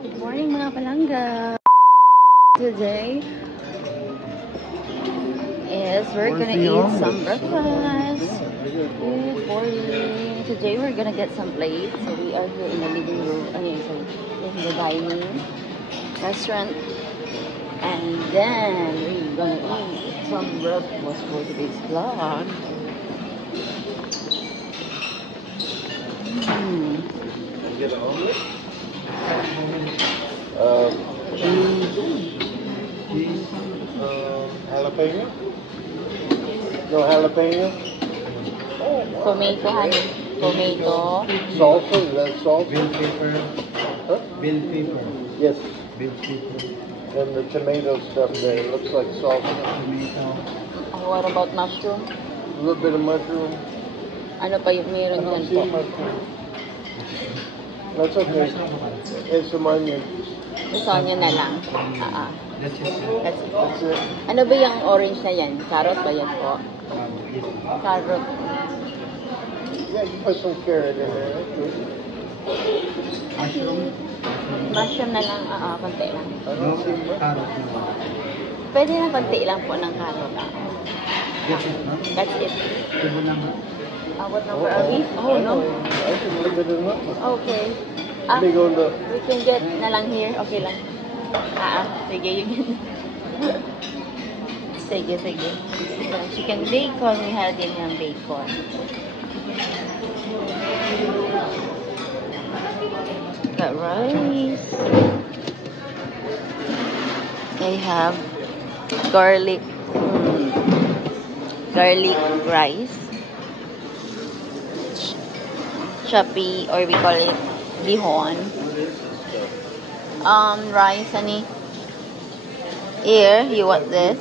Good morning mga palangga. Today is we're gonna eat some breakfast. Good morning. Today we're gonna get some plates. So we are here in the living room. In the dining restaurant. And then we're gonna eat some breakfast for today's vlog. Get an omelet? Cheese, jalapeno? No jalapeno? Tomato, honey. Tomato. Salsa, is that salsa? Bell pepper. Huh? Bell pepper. Yes. Bell pepper. And the tomato stuff there, it looks like salsa. Tomato. What about mushroom? A little bit of mushroom. Ano pa yung I meron don't dyan see po? mushroom. That's okay. And some onion. Lasagna na lang. That's it. That's it. That's it. Ano ba yung orange na yan? Carrot ba yan po? Yes. Carrot. Yeah, you put some carrot in there. That's good. Mushroom. Mushroom na lang. Konti lang. I No, don't see much. carrot. No. Pwede na konti lang po ng carrot. That's it, no? That's it. Ito lang. What number are we? Oh, no. I can leave it in that one. Okay. Let me go in the... We can get na lang here. Okay lang. Sige yun. Sige. So, chicken bacon. We had din yung bacon. Got rice. They have garlic rice. Choppy, or we call it bihon. Rice, honey. Here, you want this?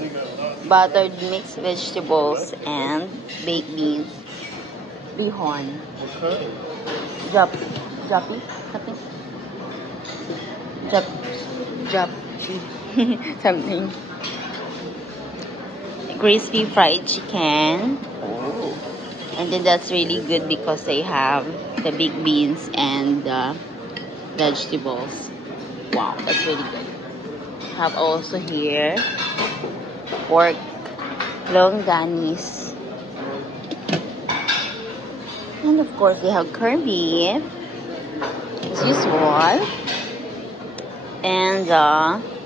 Buttered mixed vegetables and baked beans. Bihon. Choppy. Something. Crispy fried chicken. And then that's really good because they have the baked beans and the vegetables. Wow, that's really good. Have also here pork longganise. And of course they have corned beef as usual. And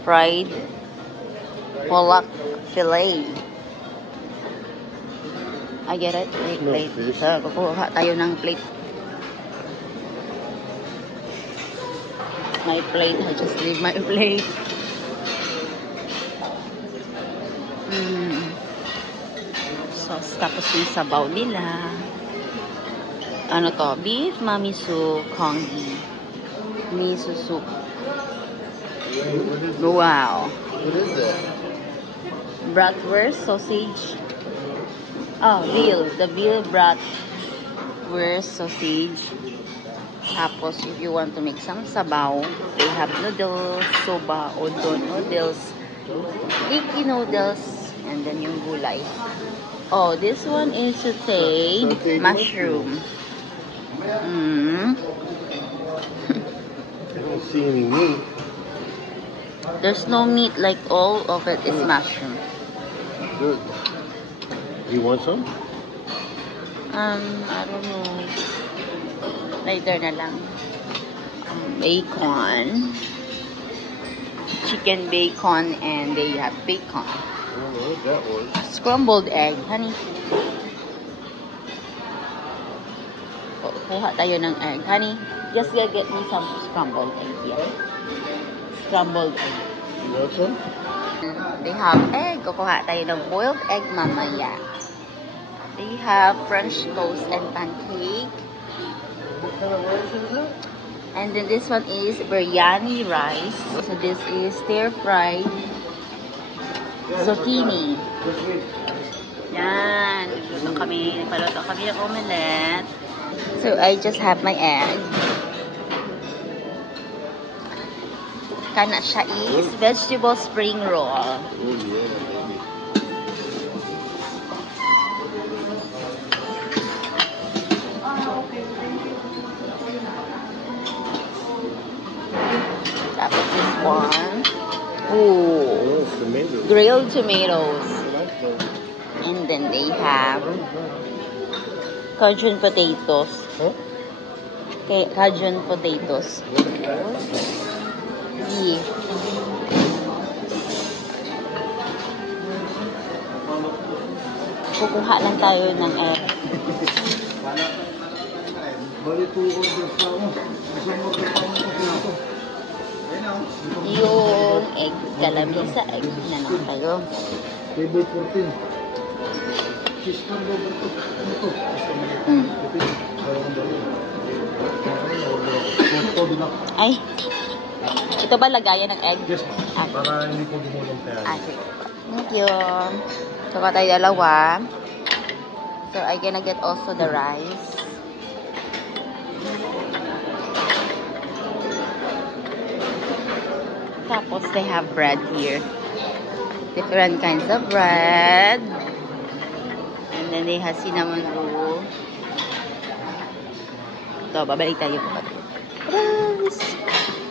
fried pollock fillet. I get it. Plate. So, kukuha tayo ng plate. My plate. I just leave my plate. Sauce. Tapos yung sabaw nila. Ano to? Beef mamiso congee. Miso soup. Wow. What is that? Bratwurst sausage. Veal. The veal bratwurst sausage. Tapos, if you want to make some sabaw, they have noodles, soba, udon noodles, Iki noodles, and then yung gulay. Oh, this one is sauteed mushroom. I don't see any meat. There's no meat, like all of it is mushroom. Good. You want some? I don't know. Later na lang. Bacon. Chicken bacon, and they have bacon. I don't know what that was. Scrambled egg, honey. Kuha tayo ng egg. Honey, just get me some scrambled egg here. Scrambled egg. You want some? They have egg. Kukuha tayo ng boiled egg mamaya. They have French toast and pancake. What kind of rice is that? And then this one is biryani rice. So this is stir-fried zucchini. Yan. Nagpaluto kami ng omelette. So I just have my egg. Kana siya is vegetable spring roll. Oh, yeah. Tapos this one. Ooh. Tomatoes. Grilled tomatoes. I like those. And then they have Cajun potatoes. Huh? Okay, Cajun potatoes. Yeah. Kukuha lang tayo ng egg. Bali 2 orders pa ako. Isang order pa ako. Yung egg calamisa, egg na lang tayo. Table 14. Cheese combo ba ito? Ano to? Ay, ito ba lagayan ng egg? Yes, Ah, para hindi ko gumulong kaya. sige po. Thank you. So, tayo dalawa. So, I gonna get also the rice. Tapos, they have bread here. Different kinds of bread. And then, they have cinnamon roll. Ito, babalik tayo po. Rice.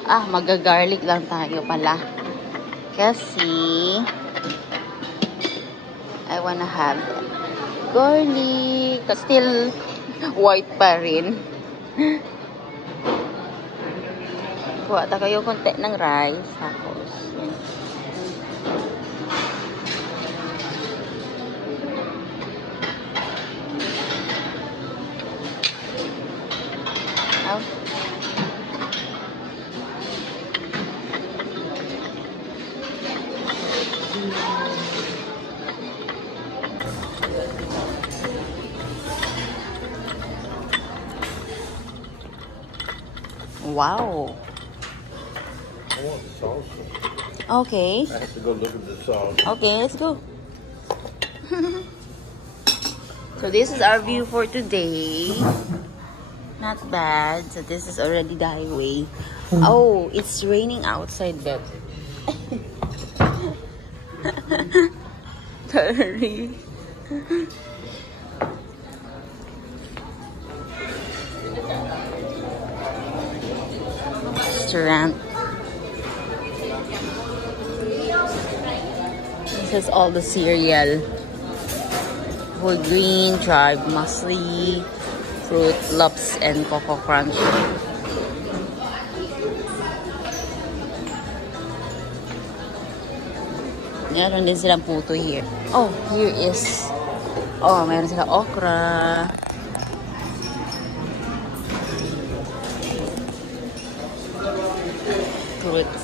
Ah, mag-garlic lang tayo pala. Kasi, I wanna have garlic. Still white pa rin. Kuha ta kayo konti ng rice. Tapos, yun. Oh. Wow. I want salsa. Okay. I have to go look at the sauce. Okay, let's go. So this is our view for today. Not bad. So this is already the highway. Oh, it's raining outside, but sorry. Restaurant. This is all the cereal. Whole green, tribe, muesli, Fruit Loops, and Coco Crunch. Meron din silang puto here. Oh, here is... Oh, meron silang okra. Fruits.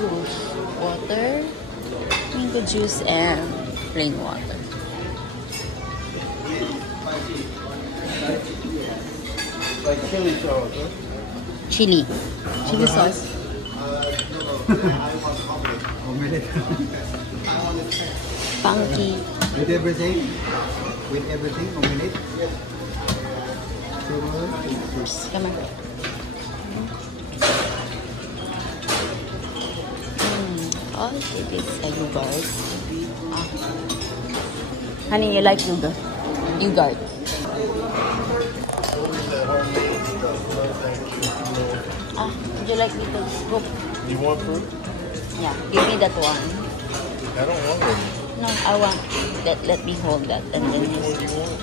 Juice, water, mango juice, and plain water. Like chili sauce, huh? Chili sauce. Omelette. Funky. With everything? With everything? Omelette? Come on. All it is a yogurt. Ah. Honey, you like yogurt? Yogurt. Ah, would you like me to scoop? You want fruit? Yeah, give me that one. I don't want it. No, I want that. Let me hold that and then What just do you want?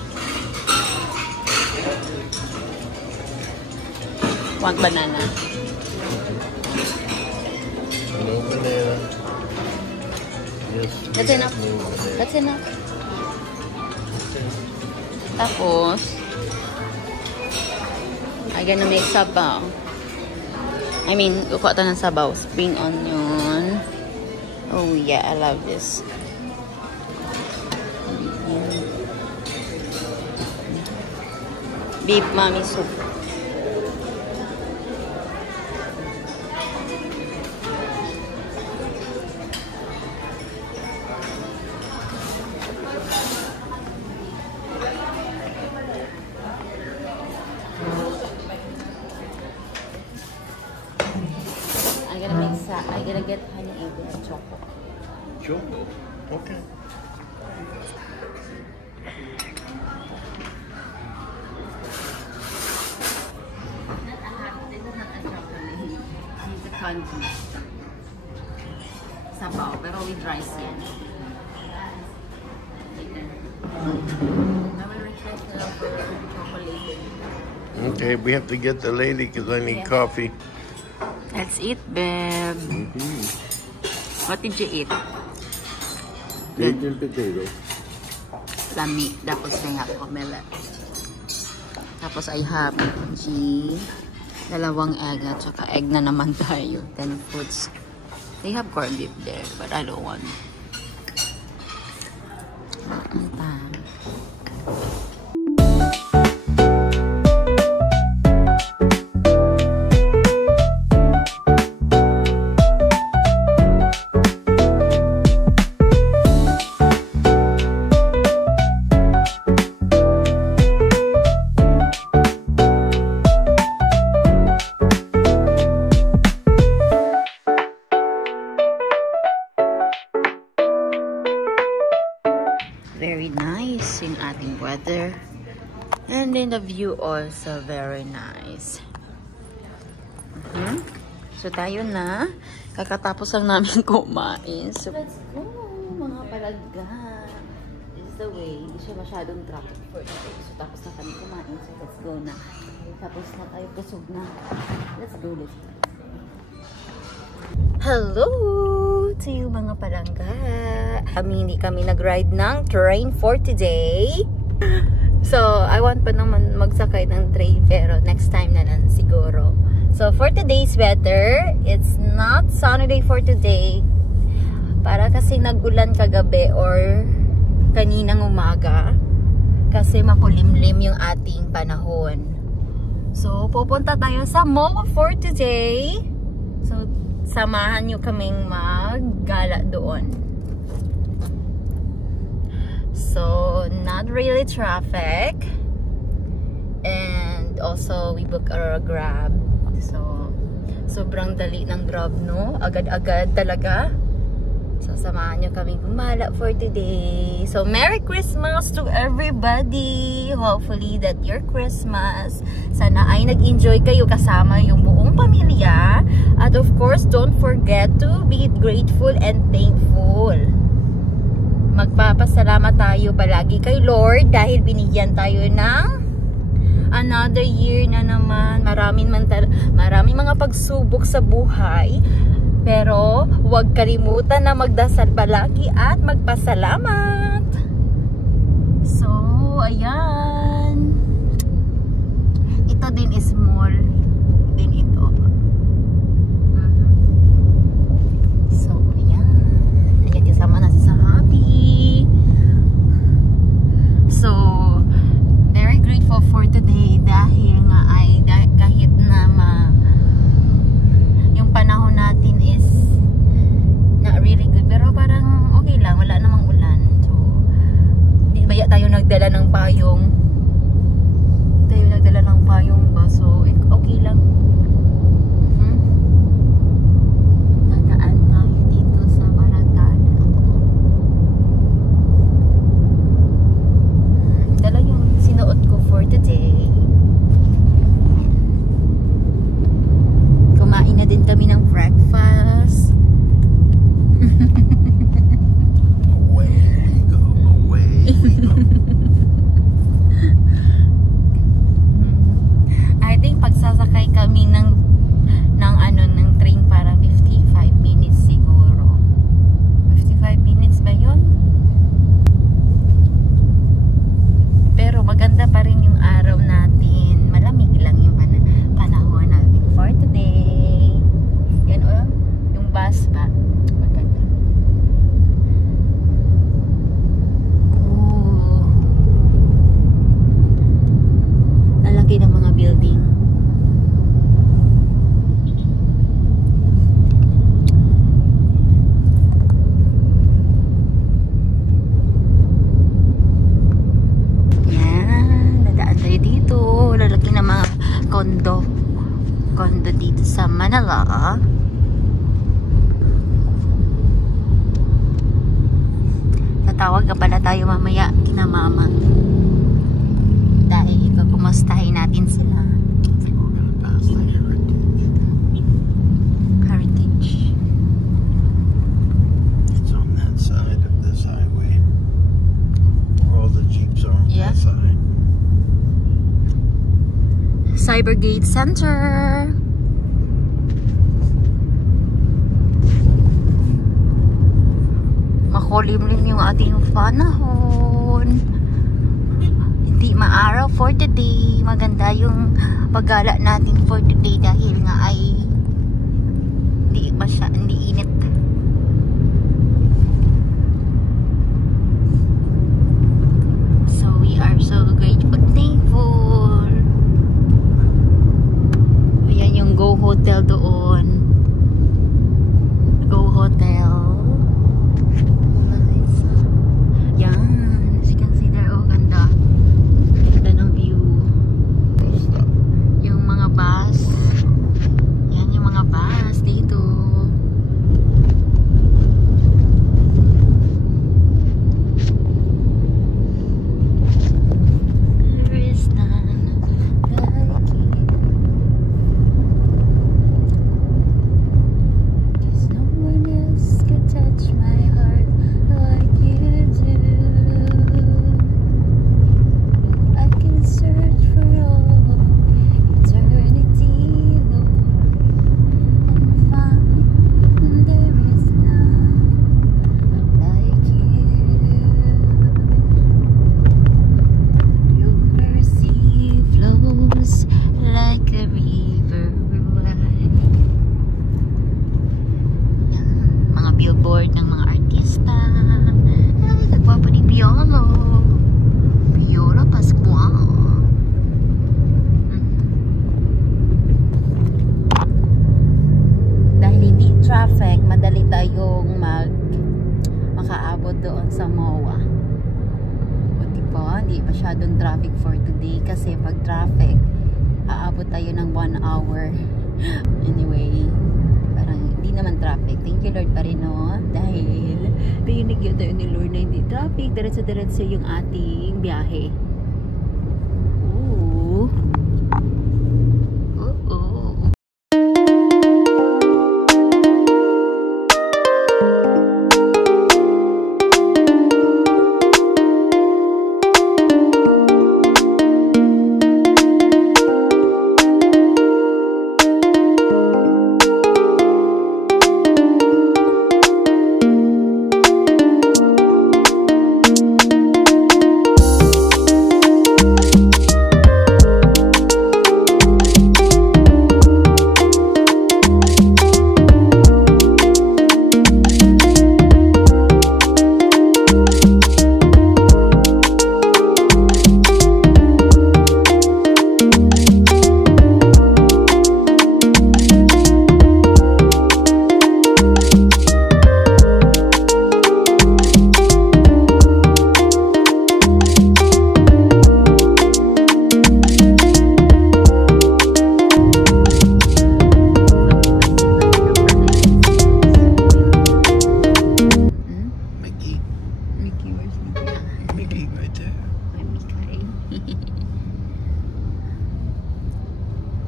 one banana. No banana. Yes. That's enough. No banana. That's enough. Tapos, I'm gonna make sabaw. I mean, kukuha tayo ng sabaw. Spring onion. Oh yeah, I love this. Beef mommy soup. I'm gonna get honey egg and choco. Jumbo. Okay. It's a congee. Sabaw, pero with rice yan. I will request for chocolate. Okay, we have to get the lady because I need coffee. Let's eat, babe. What did you eat? Baked and potato. Lami. Tapos may hot omelette. Tapos I have congee. 2 egg at saka egg na naman tayo. 10 fruits. They have corned beef there, but I don't want. Very nice yung ating weather. And then the view also very nice. So tayo na. Kakatapos lang namin kumain. So let's go mga palagga. This is the way. Hindi siya masyadong traffic for today. So tapos na kami kumain. So let's go na. Tapos na tayo kusog na. Let's go. Let's go. Hello to you mga palangga. Hindi kami nag-ride ng train for today. So, I want pa naman magsakay ng train pero next time na lang siguro. So, for today's weather, it's not sunny day for today. Para kasi nagulan kagabi or kaninang umaga. Kasi makulimlim yung ating panahon. So, pupunta tayo sa mall for today. So, samahan nyo kaming maggala doon. So, not really traffic. And also, we book a Grab. So, sobrang dali ng Grab, no? Agad-agad talaga. So, samahan nyo kaming gumala for today. So, Merry Christmas to everybody! Hopefully that your Christmas, sana ay nag-enjoy kayo kasama yung buong pamilya. At of course, don't forget to be grateful and thankful. Magpapasalamat tayo palagi kay Lord dahil binigyan tayo ng another year na naman. Maraming mga pagsubok sa buhay. Pero huwag kalimutan na magdasal palagi at magpasalamat. So, ayan. Ito din is small. Din ito. So, ayan. Ayan, kasama na sa happy. So, very grateful for today dahil nga ay kahit na yung panahon natin is not really good pero parang okay lang, wala namang ulan. So, di ba tayo nagdala ng payong? Tayo nagdala ng payong ba? So, okay lang. Dadaan tayo dito sa Baratana. Dala yung sinuot ko for today. Kumain na din kami ng breakfast. Away we go, away we go. I think pagsasakay kami ng Tatawag ka pala tayo mamaya kina mama. Dahil kumustahin natin sila. I think we're gonna pass the Heritage. It's on that side of this highway. Where all the Jeeps are on Yeah. that side. Cybergate Center. Makulimlim yung ating panahon. Hindi maaraw for today. Maganda yung paggala natin for today dahil nga ay hindi init. So we are so grateful, thankful. Ayan yung Go Hotel doon. Go Hotel. Nice. Yan. As you can see there, oh, ganda. Ganda ng view. Stop. Yung mga bus. Yan yung mga bus dito. There is none like you. 'Cause no one else could touch my heart like you do. I can search for all eternity, Lord, and find there is none like you. Your mercy flows like a river wide. Yan, mga billboard ng mga artista. Ay, nagpapa ni Piolo. Piolo Pascual. Dahil hindi traffic, madali tayong makaabot doon sa MOA. O diba, hindi masyadong traffic for today kasi pag traffic, aabot tayo ng 1 hour. Anyway, parang hindi naman traffic. Thank you Lord pa rin, no? Dahil pinigyan tayo ni Lord na hindi traffic. Diretso-diretso yung ating biyahe. Ooh. Oo.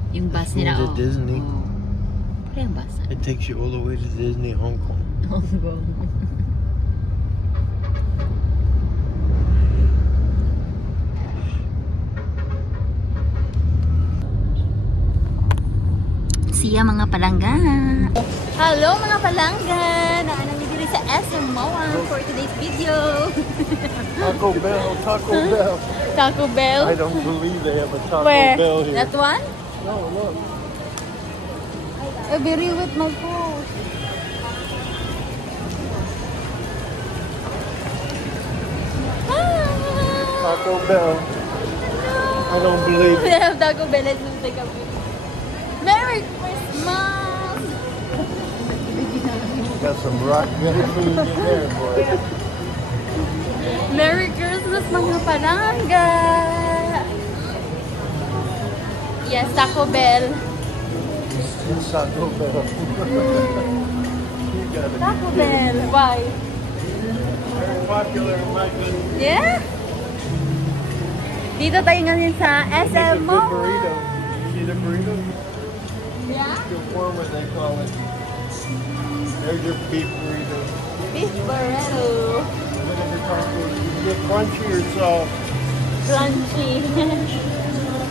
Yung bus nila, To Disney. Pero yung bus. It takes you all the way to Disney, Hong Kong. Hong Kong. Siya mga palangga. Hello mga palangga! Naanami diri sa SM MOA for today's video. Taco Bell, Taco Bell. Taco Bell? I don't believe they have a Taco Where? Bell here. That one? No, look. Very with my phone. Taco Bell. I don't believe We it. have Taco Bell. Let's take a picture. Merry Christmas! Got some rock food in there, boy. Merry Christmas mga palangga! Yes, Taco Bell. It's Taco Bell. You got it. Taco Bell. Bye. popular in my country. Yeah? Dito tayo ngayon sa It's a SM good Mall. burrito. See the burrito? Yeah? The forma they call it. There's your beef burrito. Beef burrito. Whatever tacos. You can get crunchy or soft. Crunchy.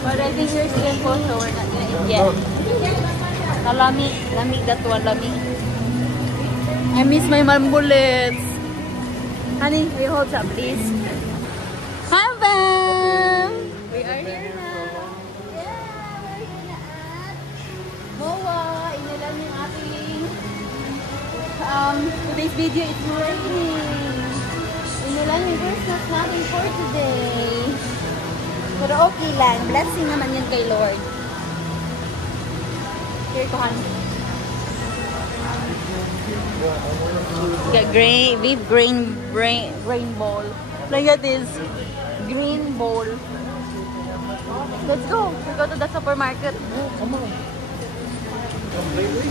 But I think you're still full, so we're not gonna eat yet. Lamig. Lamig that one. Lamig. I miss my mom bullets. Honey, will you hold up, please? Hi, Bam! We are here now. Yeah, we're here na at MOA. Inilan yung ating today's video. It's raining. Inilan yung Christmas natin for today. Pero okay lang. Blessing naman yan kay Lord. Here, Kohan. Got beef grain bowl. Look at this green bowl. Let's go. We go to the supermarket. Come on. Completely?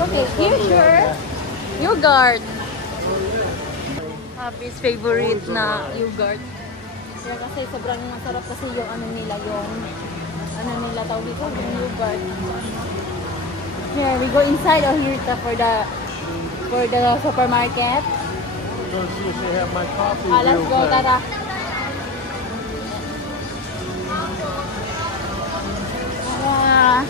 Okay, here's your yogurt. Happy's favorite na yogurt. Kaya kasi sobrang masarap kasi yung ano nila tawag dito, yung yogurt. Here, we go inside or here for the supermarket. Go see if they have my coffee. Let's real go, fast. tara. Tara.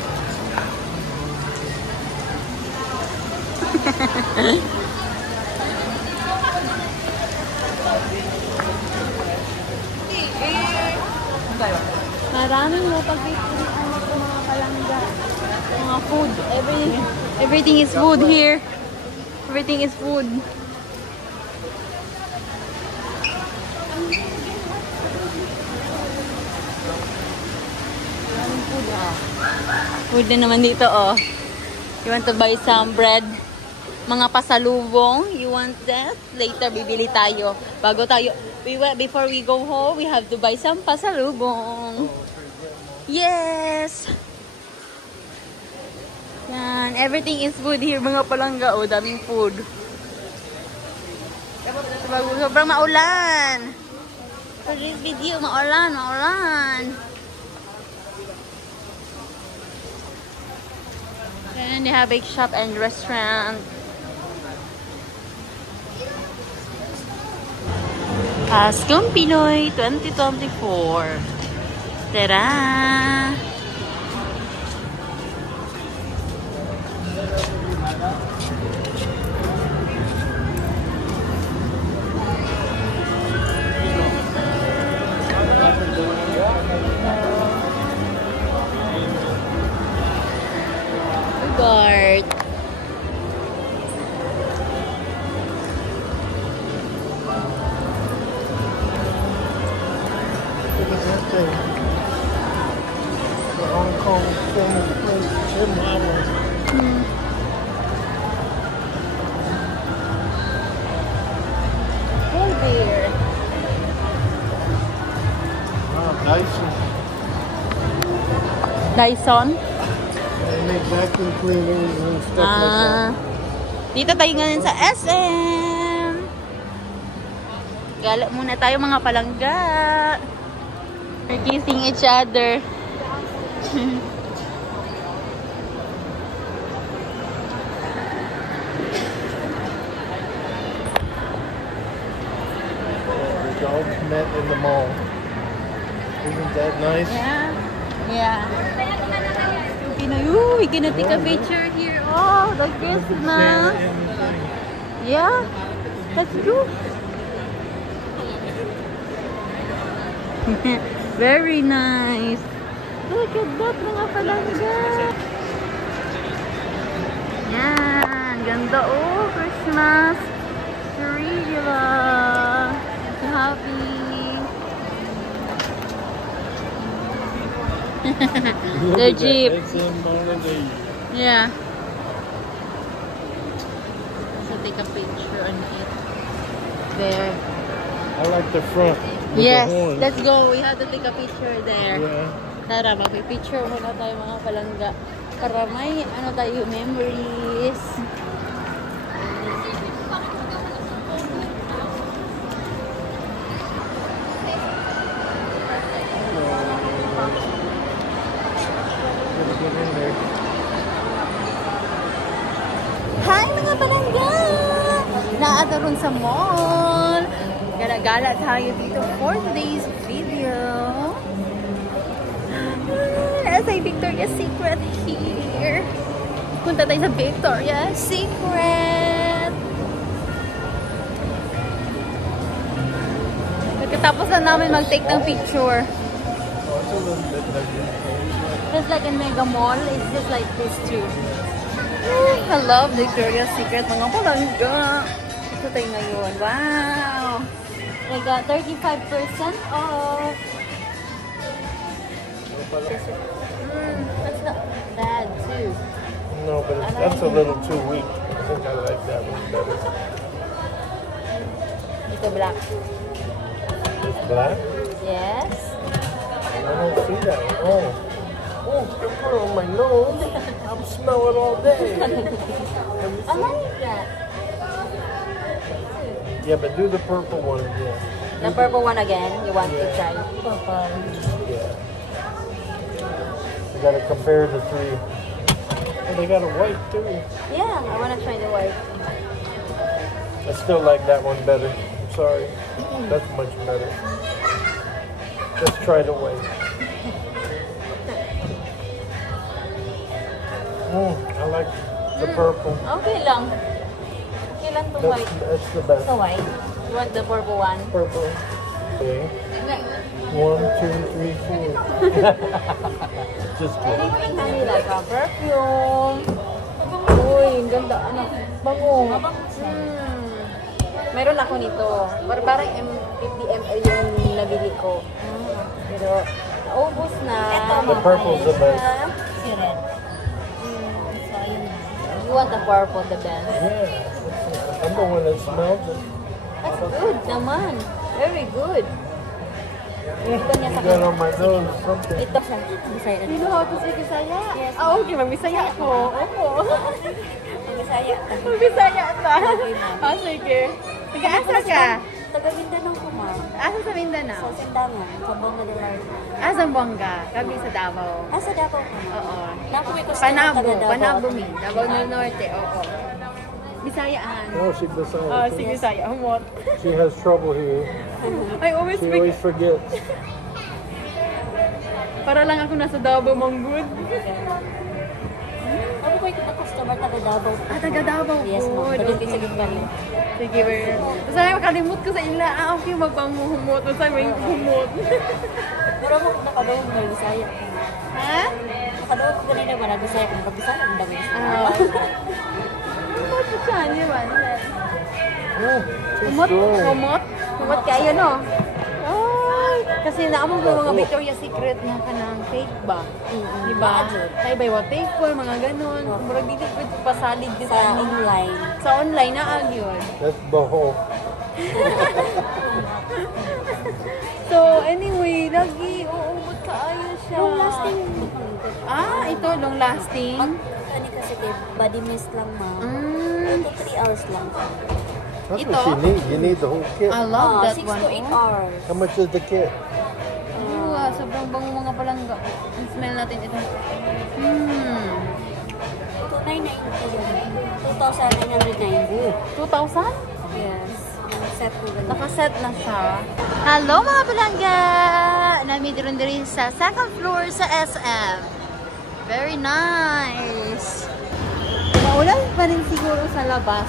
Maraming mapagpipilian ng mga palangga. Mga food. Everything is food here. Everything is food. Maraming food, ah. Food din naman dito, oh. You want to buy some bread? Mga pasalubong. You want that? Later, bibili tayo. Before we go home, we have to buy some pasalubong. Yes! Yan. Everything is food here, mga palangga. Oh, daming food. Sobrang maulan. For this video, maulan. And they have a shop and restaurant. Paskong Pinoy 2024. Tara! Yogurt. Look at that thing. The Hong Kong famous place, Tim Hortons. Cold beer. Wow, Dyson. Dyson. They make vacuum cleaners and stuff like that. Dito tayo ngayon sa SM. Gala muna tayo mga palangga. We're kissing each other. The dogs met in the mall. Isn't that nice? Yeah. Ooh, we gonna take a picture here. Oh, the Christmas. Santa and the thing. Yeah. Let's go. Very nice. Look at that, mga palangga. Yan. Ganda. Oh, Christmas tree nila. So happy. Look The at that. Jeep. That's in Monterey. Yeah. So take a picture on it. There. I like the front. With Yes, the horns. let's go. We have to take a picture there. Yeah. Tara, mag-picture muna tayo mga palangga. Para may ano tayo, memories. Gala-gala ata ron sa mall. Gala-gala tayo dito for today's video. Nasa Victoria's Secret here. Punta tayo sa Victoria's Secret. Pagkatapos na namin mag-take ng picture. Just like in Mega Mall, it's just like this too. I love Victoria's Secret. Mga palangga. Ito tayo ngayon. Wow! I got 35% off. That's not bad too. No, but that's a little too weak. I think I like that one better. Ito black. It's black? Yes. I don't see that one. Oh, don't put it on my nose. I'll smell it all day. I like that. Yeah, but do the purple one again. The purple one again. You want to try? Yeah. You gotta compare the three. Oh, they got a white too. Yeah, I want to try the white. I still like that one better. I'm sorry. That's much better. Let's try the white. I like the purple. Okay lang. Okay lang the white. That's the best. The white. You want the purple one? Purple. Okay. 1, 2, 3, 4. Just kidding. Anything honey like a perfume. Uy, ang ganda. Ano? Bango. Meron ako nito. Parang 50 ml yung nabili ko. Pero, naubos na. The purple's the best. Si red. You want the purple the best? Yeah. I'm the one that smells it. That's good naman. Very good. Ito niya You sa got on my nose something. Ito siya. Bisaya. You know how to say Bisaya? Yes. Ah, okay. Magbisaya ako. Opo. Bisaya. Magbisaya ta. Ah, sige. Taga-asa ka? Taga Mindanao ko, ma'am. Asa sa Mindanao? Sa Sindangan, sa Bonga del Norte. Zamboanga. Kami sa Davao. Sa Davao ko, ma'am. Oo. Nakuwi ko sa Panabo. taga Davao. Panabo mi. Davao del Norte. Oo. Bisayaan. Oh, she doesn't. Ah, sige, Bisaya. Humot. She has trouble here. I always She speak. always forgets. Para lang ako nasa Davao, manggod. Ako ko yung customer taga Davao. Taga Davao. Yes, ma'am. Good. Taga Pinsagin Valley. Sige, ver. Tapos ay makalimut ko sa ila. Okay, magpanguhumot. Tapos ay may humot. Pero mo nakadawag na Bisaya. Ha? Nakadawag ko ganina ba na Bisaya kung Bisaya ang dami. Humot po siya, di ba? Oh, too Humot? strong. Humot? Humot kayo, no? Ay, kasi naamong ko mga Victoria's Secret na kanang fake ba? Di ba? Tayo ba yung fake po, mga ganon. Murag dito ko pasalig din Sa online. Sa online na yun. That's boho. So, anyway, lagi uumot kaayo siya. Long lasting. Ah, ito, long lasting. Ano kasi kay body mist lang, ma'am. 2 to 3 hours lang. That's Ito? what you need. You need the whole kit. I love that 6 one. to 8 hours. How much is the kit? Sobrang bango mga palangga. Ang smell natin ito. 2,990 yun. 2,990. 2,000? Yes. Yung set ko ganun. Nakaset na siya. Hello mga palangga! Namidiron din sa second floor sa SM. Very nice! Naulan pa rin siguro sa labas.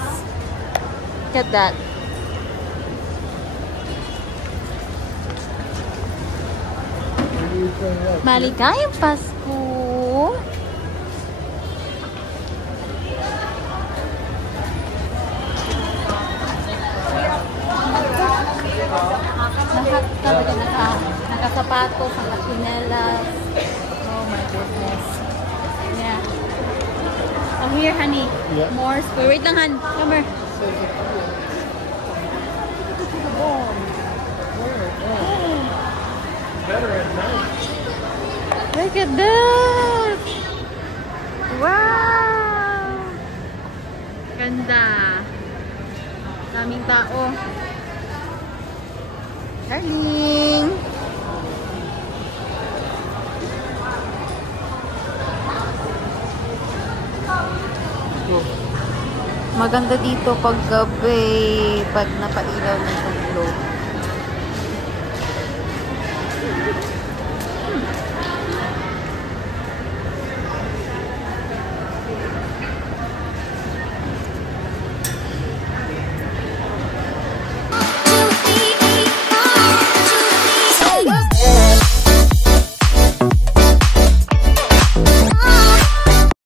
Look at that. Maligayang Pasko! Lahat talaga nakasapatos, nakachinelas. Oh my goodness. Yeah. Oh, here, honey. Yeah. More spoon. Wait lang, Han. Come here. Better at night. Look at that! Wow! Ganda. Daming tao. Darling! Maganda dito pag gabi, pag napailaw ng tulog.